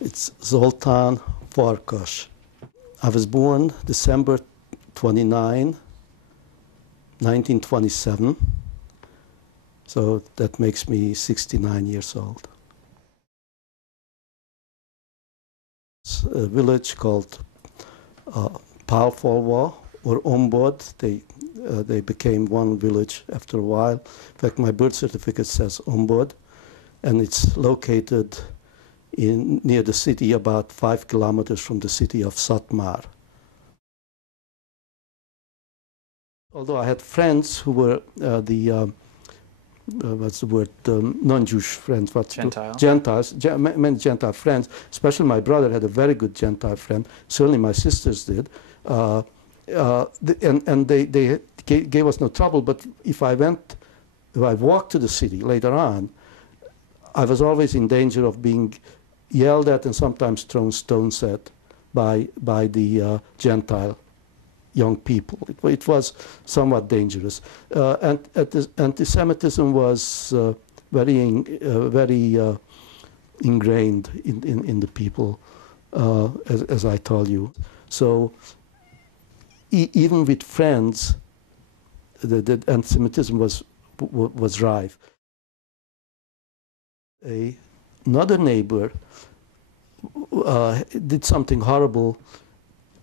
It's Zoltan Farkas. I was born December 29, 1927, so that makes me 69 years old. It's a village called Palfolva or Ombod. They became one village after a while. In fact, my birth certificate says Ombod, and it's located near the city, about 5 kilometers from the city of Satmar. Although I had friends who were what's the word, non-Jewish friends. Gentiles, many Gentile friends. Especially my brother had a very good Gentile friend. Certainly my sisters did. And they gave us no trouble, but if I walked to the city later on, I was always in danger of being yelled at and sometimes thrown stones at by the Gentile young people. It was somewhat dangerous. And anti-Semitism was very ingrained in the people, as I told you. So even with friends, the anti-Semitism was rife. Another neighbor did something horrible,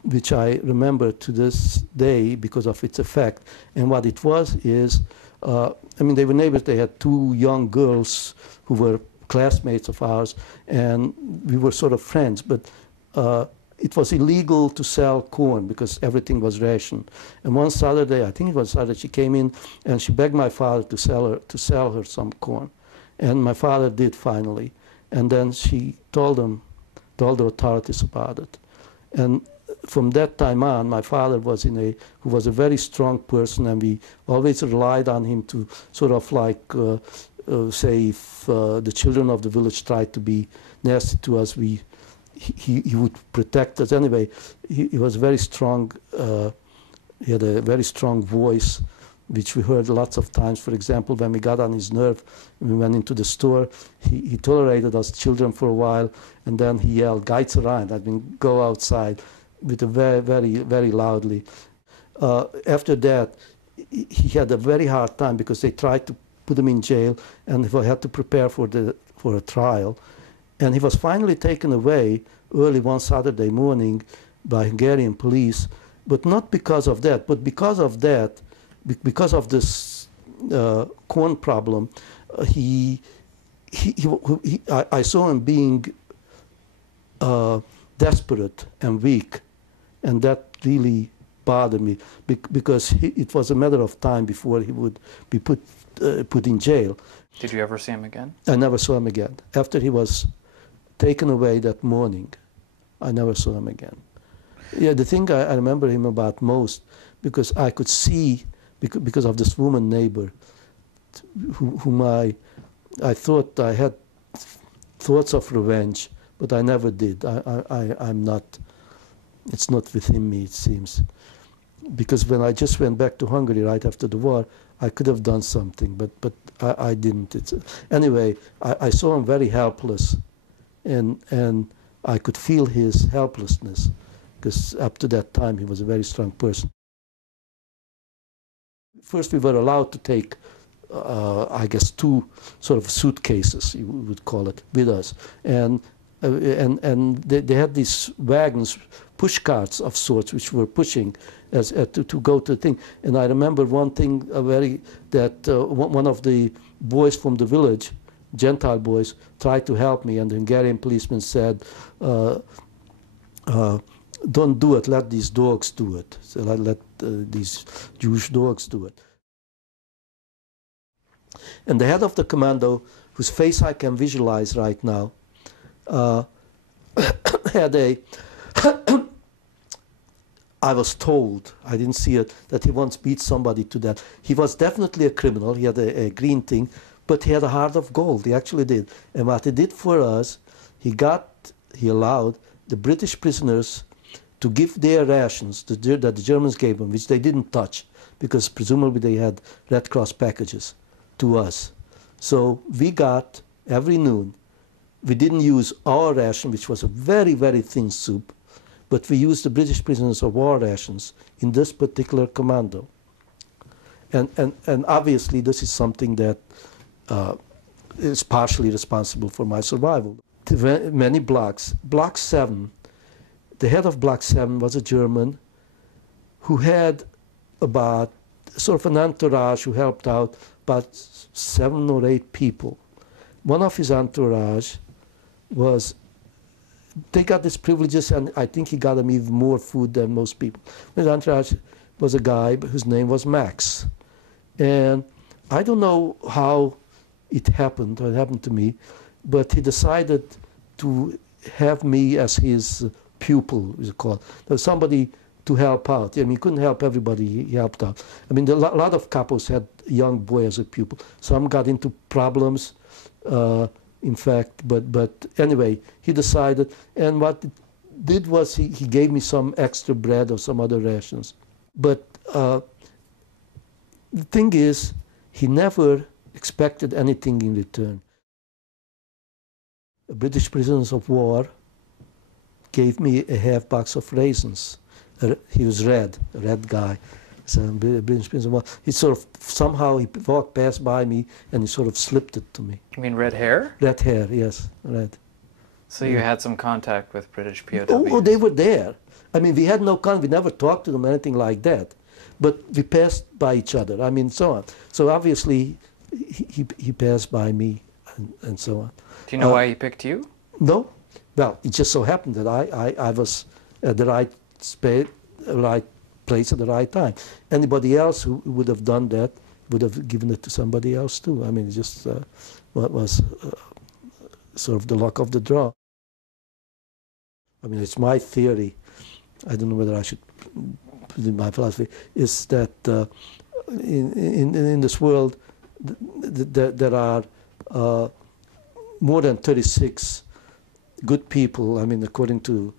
which I remember to this day because of its effect. And what it was is, I mean, they were neighbors. They had 2 young girls who were classmates of ours, and we were sort of friends. But it was illegal to sell corn because everything was rationed. And one Saturday, I think it was Saturday, she came in and she begged my father to sell her some corn. And my father did finally. And then she told the authorities about it. And from that time on, my father who was a very strong person, and we always relied on him to sort of like say if the children of the village tried to be nasty to us, he would protect us. Anyway, he was very strong. He had a very strong voice, which we heard lots of times. For example, when we got on his nerve, we went into the store, he tolerated us children for a while, and then he yelled, "Geitz rein," I mean, go outside, with a very loudly. After that, he had a very hard time because they tried to put him in jail, and he had to prepare for a trial. And he was finally taken away early one Saturday morning by Hungarian police, but not because of that, but because of this corn problem. I saw him being desperate and weak, and that really bothered me because it was a matter of time before he would be put in jail. Did you ever see him again? I never saw him again. After he was taken away that morning, I never saw him again. Yeah, the thing I remember him about most, because I could see, because of this woman neighbor, whom I thought I had thoughts of revenge, but I never did. I'm not, it's not within me, it seems. Because when I just went back to Hungary right after the war, I could have done something, but I didn't. Anyway, I saw him very helpless, and I could feel his helplessness, because up to that time he was a very strong person. First we were allowed to take, I guess, 2 sort of suitcases, you would call it, with us. And they had these wagons, push carts of sorts, which were pushing to go to the thing. And I remember one thing that one of the boys from the village, Gentile boys, tried to help me, and the Hungarian policeman said, "Don't do it, let these dogs do it." So let these Jewish dogs do it. And the head of the commando, whose face I can visualize right now, had I was told, I didn't see it, that he once beat somebody to death. He was definitely a criminal. He had a green thing, but he had a heart of gold. He actually did. And what he did for us, he allowed the British prisoners to give their rations that the Germans gave them, which they didn't touch, because presumably they had Red Cross packages, to us. So we got, every noon, we didn't use our ration, which was a very, very thin soup, but we used the British prisoners of war rations in this particular commando. And obviously this is something that is partially responsible for my survival. Many blocks. Block 7, the head of Block 7 was a German who had about sort of an entourage who helped out about 7 or 8 people. One of his entourage was, they got these privileges, and I think he got them even more food than most people. His entourage was a guy whose name was Max. And I don't know how it happened, or it happened to me, but he decided to have me as his pupil, is it called. There was somebody to help out. I mean, he couldn't help everybody, he helped out. I mean, a lot of capos had a young boy as a pupil. Some got into problems, in fact, but anyway, he decided, and what he did was he gave me some extra bread or some other rations. But the thing is, he never expected anything in return. British prisoners of war gave me a half box of raisins. He was a red guy. So British prisoner of war. He sort of, somehow he walked past by me and he sort of slipped it to me. You mean red hair? Red hair, yes, red. So you had some contact with British POWs? Oh, they were there. I mean, we had no contact, we never talked to them, anything like that. But we passed by each other, I mean, so on. So obviously, he passed by me and so on. Do you know why he picked you? No. Well, it just so happened that I was at the right place at the right time. Anybody else who would have done that would have given it to somebody else too. I mean, it just was sort of the luck of the draw. I mean, it's my theory. I don't know whether I should put it in my philosophy, is that in this world there are more than 36 good people. I mean, according to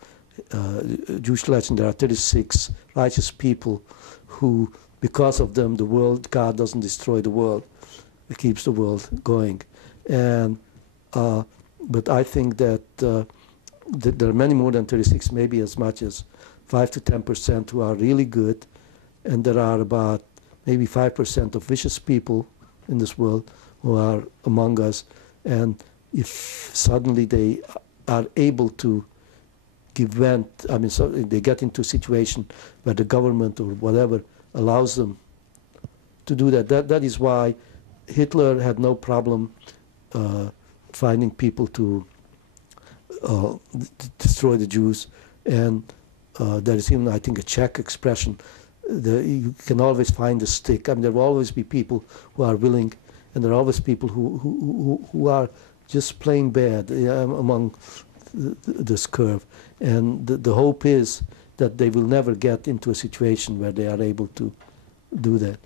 Jewish legend, there are 36 righteous people who, because of them, the world, God doesn't destroy the world. It keeps the world going. And but I think that there are many more than 36, maybe as much as 5 to 10% who are really good, and there are about maybe 5% of vicious people in this world who are among us. And if suddenly they are able to give vent, I mean, so they get into a situation where the government or whatever allows them to do that. That is why Hitler had no problem finding people to destroy the Jews. And there is even, I think, a Czech expression, you can always find a stick. I mean, there will always be people who are willing, and there are always people who are just plain bad among this curve. And the hope is that they will never get into a situation where they are able to do that.